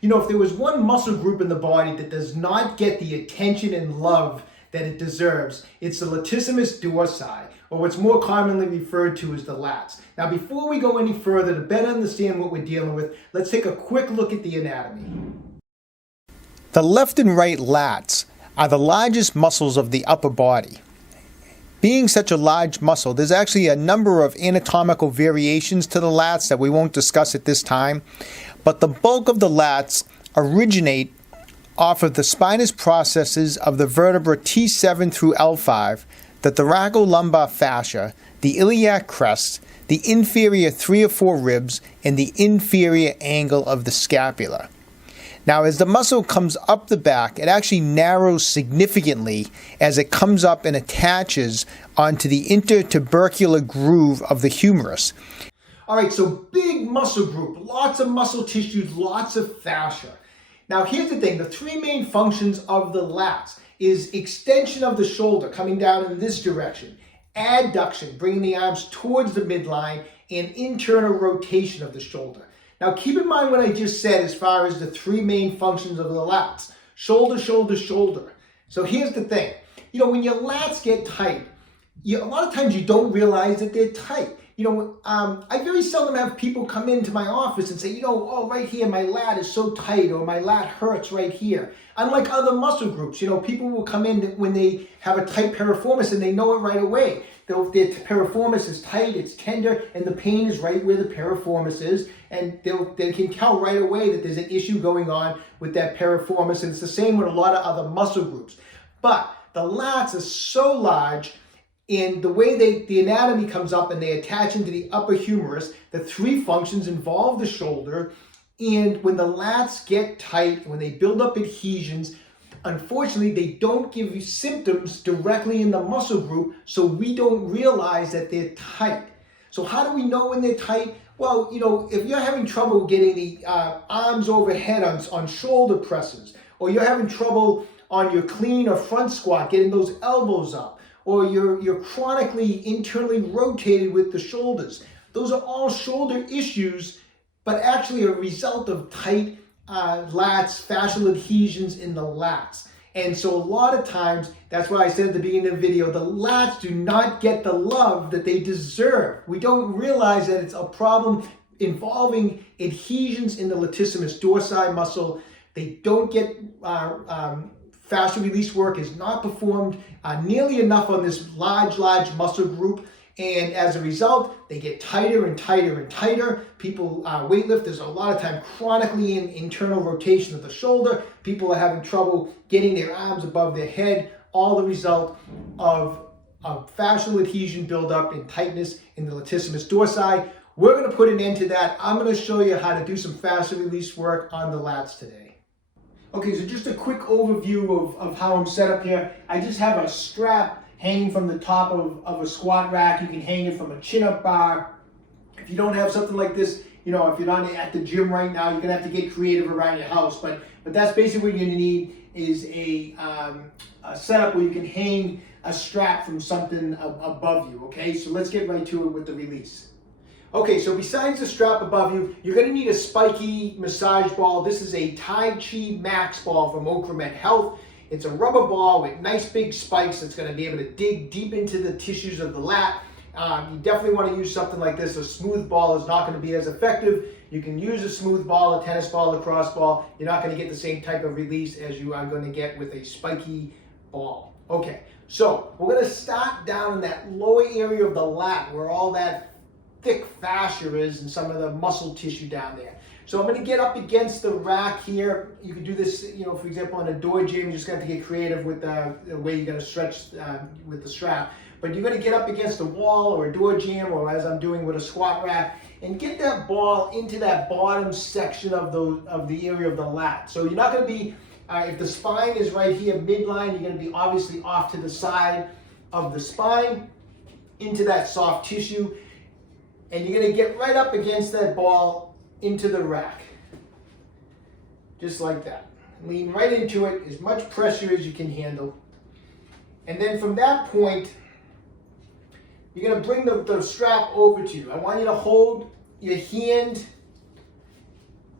You know, if there was one muscle group in the body that does not get the attention and love that it deserves, it's the Latissimus dorsi, or what's more commonly referred to as the lats. Now, before we go any further, to better understand what we're dealing with, let's take a quick look at the anatomy. The left and right lats are the largest muscles of the upper body. Being such a large muscle, there's actually a number of anatomical variations to the lats that we won't discuss at this time, but the bulk of the lats originate off of the spinous processes of the vertebra T7 through L5, the thoracolumbar fascia, the iliac crest, the inferior 3 or 4 ribs, and the inferior angle of the scapula. Now, as the muscle comes up the back, it actually narrows significantly as it comes up and attaches onto the intertubercular groove of the humerus. All right, so big muscle group, lots of muscle tissues, lots of fascia. Now, here's the thing. The 3 main functions of the lats is extension of the shoulder, coming down in this direction, adduction, bringing the arms towards the midline, and internal rotation of the shoulder. Now, keep in mind what I just said as far as the 3 main functions of the lats. Shoulder, shoulder, shoulder. So here's the thing. You know, when your lats get tight, a lot of times you don't realize that they're tight. You know, I very seldom have people come into my office and say, you know, oh, right here, my lat is so tight, or my lat hurts right here. Unlike other muscle groups, you know, people will come in when they have a tight piriformis and they know it right away. Their piriformis is tight, it's tender, and the pain is right where the piriformis is, and they can tell right away that there's an issue going on with that piriformis, and it's the same with a lot of other muscle groups. But the lats are so large, and the way the anatomy comes up and they attach into the upper humerus, the 3 functions involve the shoulder, and when the lats get tight, when they build up adhesions, unfortunately, they don't give you symptoms directly in the muscle group, so we don't realize that they're tight. So how do we know when they're tight? Well, you know, if you're having trouble getting the arms overhead on shoulder presses, or you're having trouble on your clean or front squat, getting those elbows up, or you're chronically internally rotated with the shoulders, those are all shoulder issues, but actually a result of tight lats, fascial adhesions in the lats. And so a lot of times, that's why I said at the beginning of the video, the lats do not get the love that they deserve. We don't realize that it's a problem involving adhesions in the latissimus dorsi muscle. They don't get, fascial release work is not performed nearly enough on this large muscle group. And as a result, they get tighter and tighter and tighter. People, weightlifters, a lot of time chronically in internal rotation of the shoulder. People are having trouble getting their arms above their head, all the result of fascial adhesion buildup and tightness in the latissimus dorsi. We're going to put an end to that. I'm going to show you how to do some fascial release work on the lats today. Okay, so just a quick overview of how I'm set up here. I just have a strap hanging from the top of a squat rack. You can hang it from a chin-up bar. If you don't have something like this, you know, if you're not at the gym right now, you're gonna have to get creative around your house. But that's basically what you're gonna need is a setup where you can hang a strap from something above you, okay? So let's get right to it with the release. Okay, so besides the strap above you, you're gonna need a spiky massage ball. This is a Tai Chi Max ball from OcraMed Health. It's a rubber ball with nice big spikes that's going to be able to dig deep into the tissues of the lat. You definitely want to use something like this. A smooth ball is not going to be as effective. You can use a smooth ball, a tennis ball, a lacrosse ball. You're not going to get the same type of release as you are going to get with a spiky ball. Okay, so we're going to start down in that lower area of the lat where all that thick fascia is and some of the muscle tissue down there. So I'm going to get up against the rack here. You can do this, you know, for example, in a door gym, you're just going to have to get creative with the way you're going to stretch with the strap. But you're going to get up against a wall or a door jam, or as I'm doing with a squat rack, and get that ball into that bottom section of the area of the lat. So you're not going to be, if the spine is right here, midline, you're going to be obviously off to the side of the spine, into that soft tissue, and you're going to get right up against that ball into the rack, just like that. Lean right into it, as much pressure as you can handle. And then from that point, you're going to bring the, strap over to you. I want you to hold your hand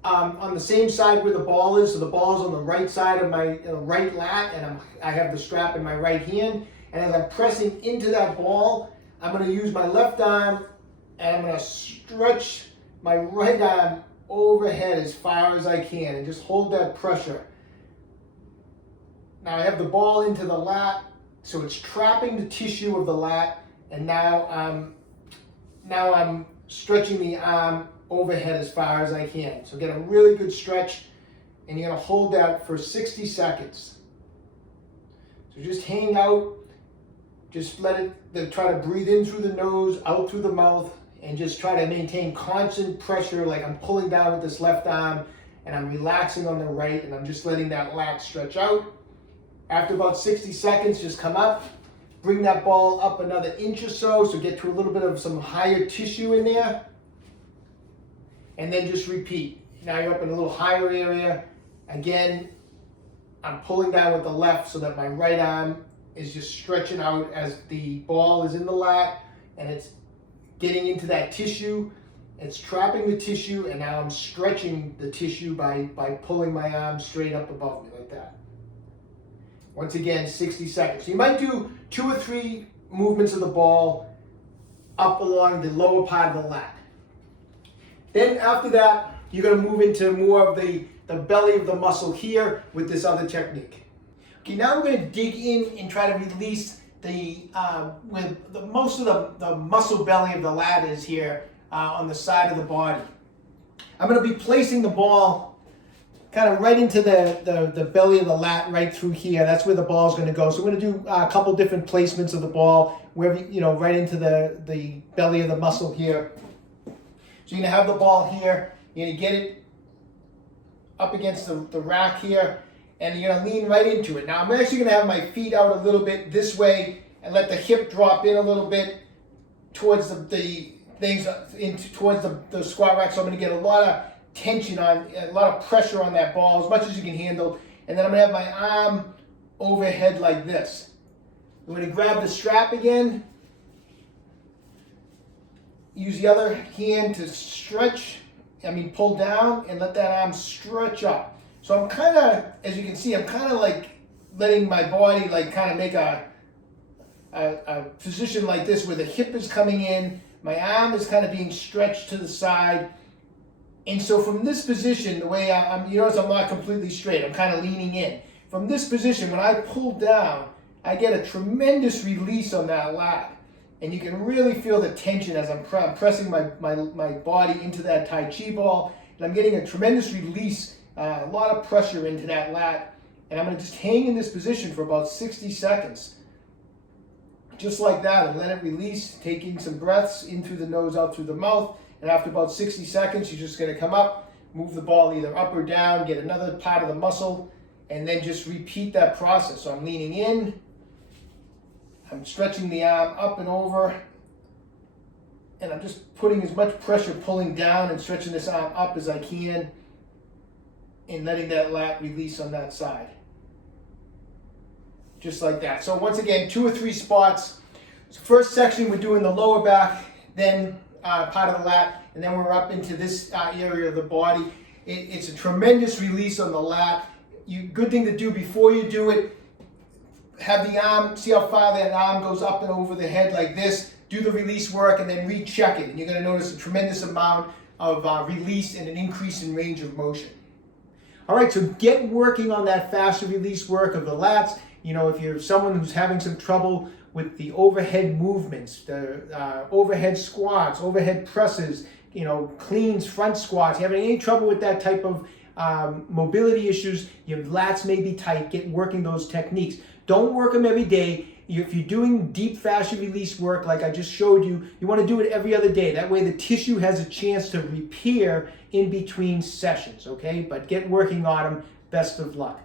on the same side where the ball is. So the ball is on the right side of my right lat, and I have the strap in my right hand. And as I'm pressing into that ball, I'm going to use my left arm, and I'm going to stretch my right arm overhead as far as I can, and just hold that pressure. Now I have the ball into the lat, so it's trapping the tissue of the lat, and now I'm stretching the arm overhead as far as I can. So get a really good stretch, and you're going to hold that for 60 seconds. So just hang out, just let it, try to breathe in through the nose, out through the mouth, and just try to maintain constant pressure, like I'm pulling down with this left arm, and I'm relaxing on the right, and I'm just letting that lat stretch out. After about 60 seconds, just come up, bring that ball up another inch or so get to a little bit of some higher tissue in there, and then just repeat. Now you're up in a little higher area. Again, I'm pulling down with the left so that my right arm is just stretching out as the ball is in the lat, and it's getting into that tissue. It's trapping the tissue, and now I'm stretching the tissue by pulling my arm straight up above me like that. Once again, 60 seconds. So you might do 2 or 3 movements of the ball up along the lower part of the lat. Then after that, you're going to move into more of the belly of the muscle here with this other technique. Okay, now we're going to dig in and try to release most of the muscle belly of the lat is here on the side of the body. I'm going to be placing the ball kind of right into the belly of the lat, right through here. That's where the ball is going to go. So we're going to do a couple different placements of the ball, wherever, right into the belly of the muscle here. So you're going to have the ball here. You're going to get it up against the rack here, and you're going to lean right into it. Now I'm actually going to have my feet out a little bit this way and let the hip drop in a little bit towards the things towards the squat rack. So I'm going to get a lot of tension a lot of pressure on that ball, as much as you can handle. And then I'm going to have my arm overhead like this. I'm going to grab the strap again, use the other hand to pull down and let that arm stretch up. So I'm kind of, as you can see, I'm kind of like letting my body like kind of make a position like this where the hip is coming in, my arm is kind of being stretched to the side. And so from this position, the way you notice I'm not completely straight, I'm kind of leaning in. From this position, when I pull down, I get a tremendous release on that lat. And you can really feel the tension as I'm pressing my body into that Tai Chi ball. And I'm getting a tremendous release, a lot of pressure into that lat. And I'm going to just hang in this position for about 60 seconds. Just like that, and let it release, taking some breaths in through the nose, out through the mouth. And after about 60 seconds, you're just going to come up, move the ball either up or down, get another part of the muscle, and then just repeat that process. So I'm leaning in, I'm stretching the arm up and over, and I'm just putting as much pressure pulling down and stretching this arm up as I can, and letting that lat release on that side. Just like that. So once again, 2 or 3 spots. So first section, we're doing the lower back, then part of the lat, and then we're up into this area of the body. It's a tremendous release on the lat. Good thing to do before you do it, have the arm, see how far that arm goes up and over the head like this, do the release work, and then recheck it, and you're going to notice a tremendous amount of release and an increase in range of motion. All right, so get working on that faster release work of the lats. If you're someone who's having some trouble with the overhead movements, the overhead squats, overhead presses, cleans, front squats, you having any trouble with that type of mobility issues, your lats may be tight, get working those techniques. Don't work them every day. If you're doing deep fascia release work like I just showed you, you want to do it every other day. That way the tissue has a chance to repair in between sessions, okay? But get working on them. Best of luck.